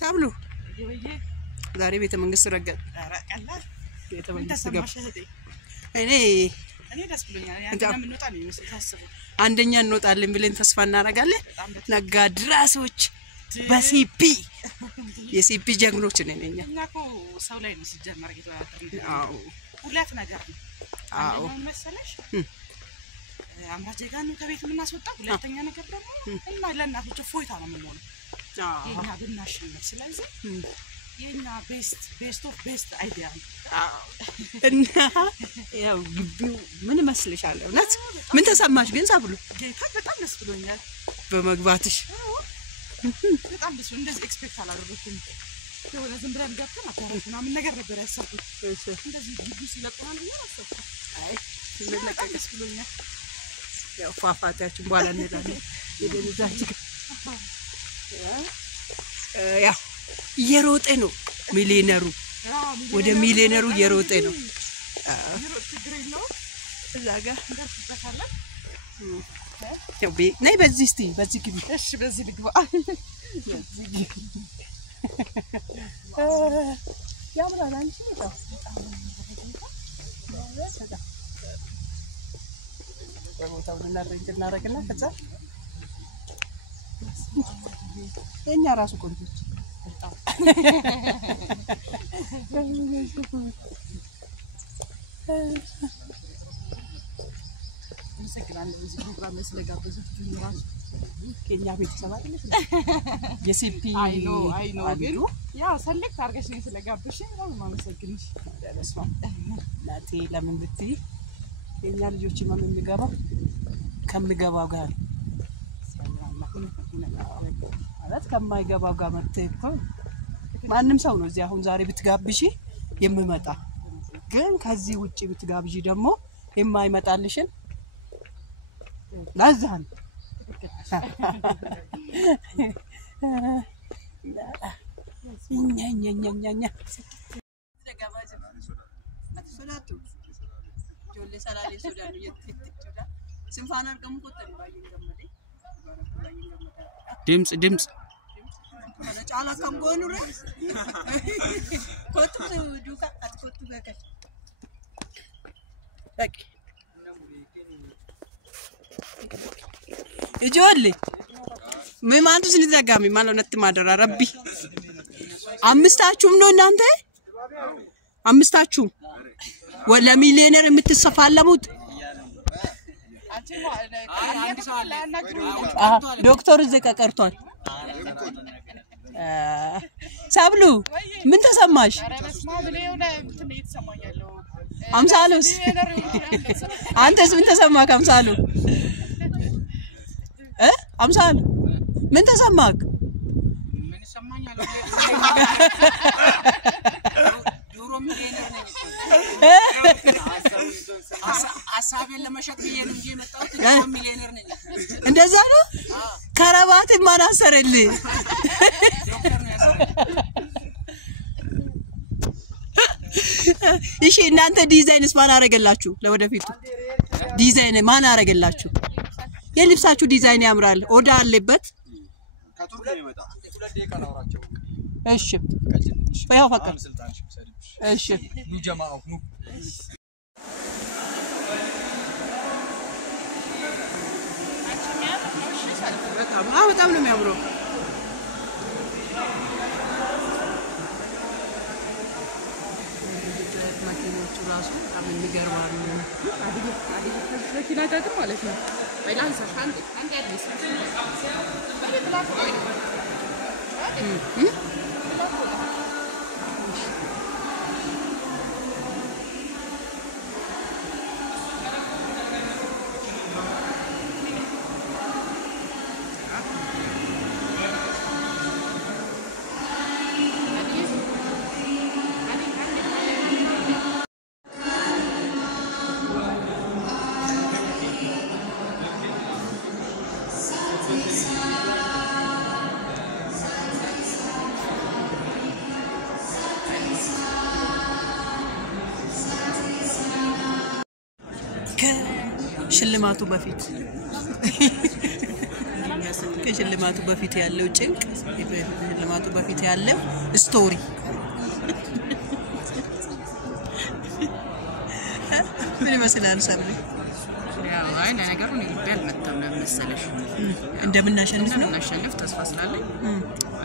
ሳብሉ ዛሬ ቤተ መንግስት ረገጥ ቀላል ቤተ መንግስት ገባ እኔ ደስ ብሎኛል ያንተም እንወጣ ነው የሚመስለው አንደኛ እንወጣለን ብለን ተስፋ እናረጋለን ነጋድራሶች በሲፒ የሲፒ ጀግኖች ነን እኛ እናኮ ሰው ላይ ነው ሲጀመር ይተዋወቅን አዎ ሁለት ነገር ነው አዎ መሰለሽ አምራጄ ጋር ነው ከቤት የምናስወጣው ሁለተኛ ነገር ደግሞ እና ለእናቶች ፎይታ ነው የምንሆነው አዎ የኛ ብናሽነት ስለዚህ የኛ ቤስት ኦፍ ቤስት አይዲያ አዎ እና ያው ግቢው ምን መስልሻል እውነት ምን ተሰማሽ ግን ሳብሉ ጌታ በጣም ደስ ብሎኛል በመግባትሽ በጣም ደስ እንደዚህ ኤክስፔክት አላደረኩም የሆነ ዝም ብለን ገብተን አባራትና ምን ነገር ነበር ያሰብኩት እንደዚህ ግቢው ሲለቁናል ያሰብኩት አይ ስለለቀቀስ ብሎኛል ያው ፋፋታችን በኋላ እንላለን የደንዛች ያው እየሮጠ ነው ሚሊዮነሩ ወደ ሚሊዮነሩ እየሮጠ ነው እዛ ጋር እንደርሰታለን ያው ነይ በዚህ እስቲ በዚህ ግቢ እሺ በዚህ ልግባ ያምራል አንቺ ነው ቦታው እናረግና ከዛ የኛ ራሱ ቆንጆች እንሰግናለን እዚህ ፕሮግራም ስለጋበዛችሁ ራሱ ከኛ ቤተሰብ አይደለም የሲፒ አይ ኖ ግን ያ ሰለክት አርገሽ ነው ስለጋበሽኝ ነው ማመሰግንሽ ደረስፋ ናቲ ለምን ብትይ የኛ ልጆች ማን የሚገባው ከምገባው ጋር አላት ከማይገባው ጋር መጥተህ ማንንም ሰው ነው እዚህ አሁን ዛሬ ብትጋብሺ የምመጣ ግን ከዚህ ውጪ ብትጋብዢ ደግሞ የማይመጣልሽን ላዛን ኛኛኛኛኛ ተጋባዥ አትሰላቱ ጆሌ ሰላሌ ሱዳን የትትቱዳ ስንፋና አርገሙ ቆጠሩ ባይን ገመደ ድምጽ ጫላ ከምጎኑ ረ ኮቱ ዱካ አትኮቱ በከ በቂ እጆሌ ምን ስንዘጋሚ ማለት ነው ተማደራ ረቢ አምስታችሁም ነው እናንተ አምስታችሁም ወለ ሚሊዮነር የምትሰፋለሙት ዶክተር ዘካ ቀርቷል ሳብሉ ምን ተሰማሽ አምሳሉስ አንተስ ምን ተሰማክ አምሳሉ አምሳሉ ምን ተሰማክ ምን ሰማኛል ዶሮ ሚሊዮነር ነኝ አሳቤን ለመሸጥ ይሄን እንጂ መጣሁት ዶሮ ሚሊዮነር ነኝ እንደዛ ነው ከረባት ማናሰርል ዶክተር ነው ያሰረ እሺ እናንተ ዲዛይንስ ማን አረጋላችሁ ለወደፊቱ ዲዛይን ማን አረጋላችሁ የልብሳችሁ ዲዛይን ያምራል ኦዳ አለበት ከቱርክ ነው የመጣው ሁለት ደቂቃ ናውራቸው እሺ ያው ፈቀድ እሺ ኑ ጀማው ኑ በጣም ነው የሚያምረው ማኪናዎቹ ራሱ በጣም የሚገርማሉ አዲስ መኪና ጋር ማለት ነው ባይላንስ አንድ አዲስ ሽልማቱ በፊት ከሽልማቱ በፊት ያለው ጭንቅ ከሽልማቱ በፊት ያለው ስቶሪ ምን ይመስላል ሰብሊ? ያው አይ ለነገሩ ነው ይባል መጣው ነው መሰለሽ እንደምናሸንፍ ነው እናሸንፍ ተስፋ ስላለኝ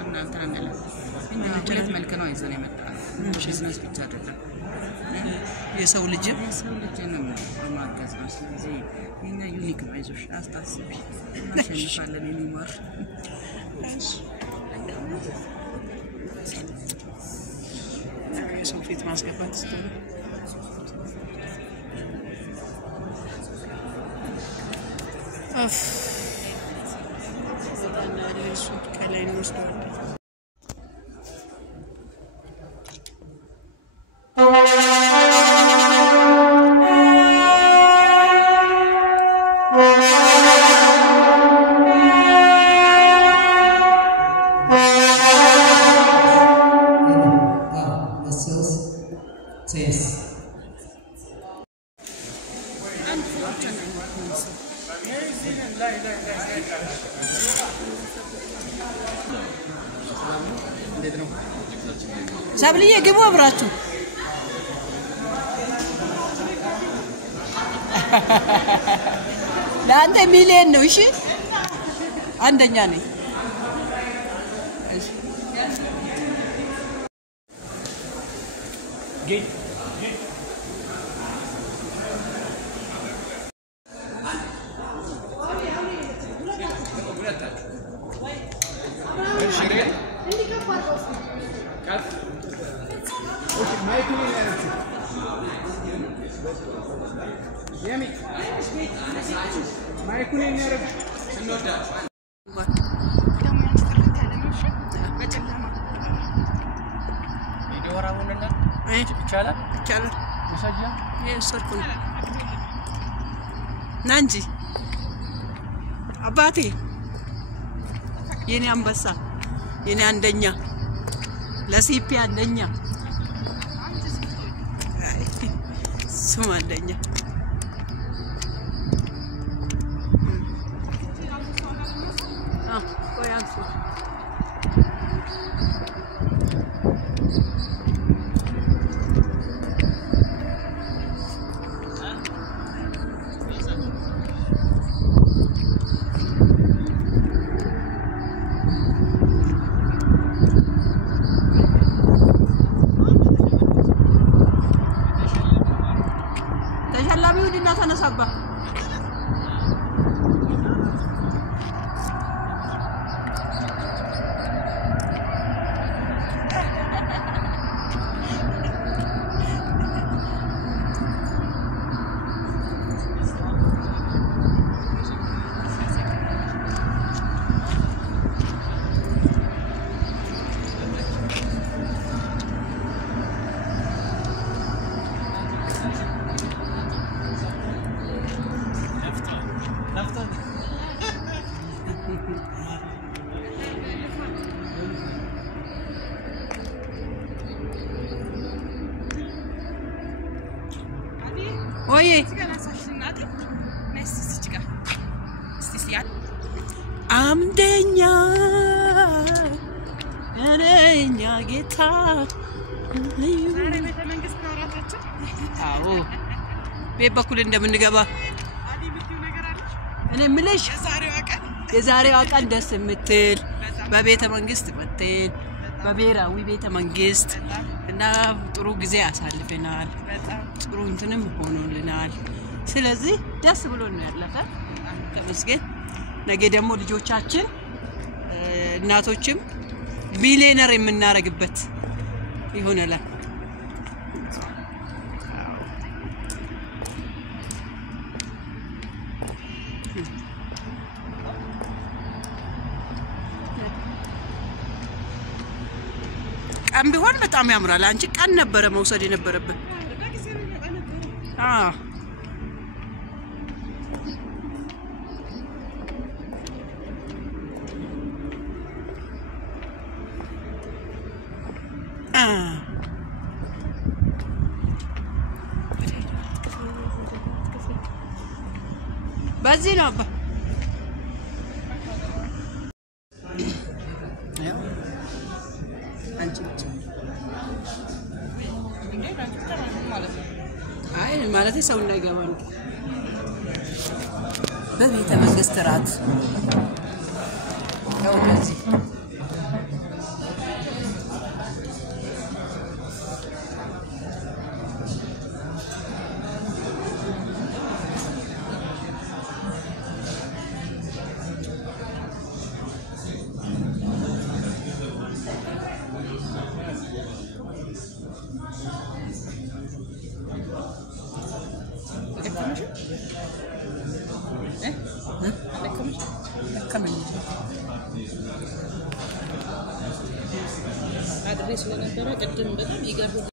እናንተ ነን ሁለት መልክ ነው ይዘን የመጣው ቢዝነስ ብቻ አይደለም የሰው ልጅ ነው ማገዝ ነው ስለዚህ የኛ ዩኒክ ባይዞሽ አስታስቢ እናሸንፋለን የሚማር የሰው ፊት ማስገባት أف أنا ليش كلين مستوى ሰብልዬ ግቡ አብራችሁ ለአንተ ሚሊየን ነው እሺ አንደኛ ነኝ ጌት يامي ما يكون يعرف انه ده كم ينفرت على مشي بجلما فيديو وراهم لنا ايه يتشالل مسجل يسركم نانجي አባቴ የኔ አንበሳ የኔ አንደኛ ለሲፒ አንደኛ ስም አንደኛ ቆያንሱ ተሸላሚው ድና ተነሳባ Oye, amdenya, amdenya gita. Awo, beba kulen dah menegaba. Ini milis. የዛሬው አቀን ደስ የምትል በቤተ መንግስት መጥተን በብሔራዊ ቤተ መንግስት እና ጥሩ ጊዜ አሳልፈናል ጥሩ እንትንም ሆኖልናል ስለዚህ ደስ ብሎን ነው ያለፈ ተመስገን ነገ ደግሞ ልጆቻችን እናቶችም ሚሊዮነር የምናረግበት ይሆናል ቀን ቢሆን በጣም ያምራል አንቺ ቀን ነበር መውሰድ የነበረበት በዚህ ነው አንቺ ብቻ እንዴ ባንክ ማለት ነው አይ ማለት ሰው እንዳይገባ ነው በቤተ መንግስት ራት ያው ለዚህ አድሬስ ለነበረ ቅድም በጣም ይገርም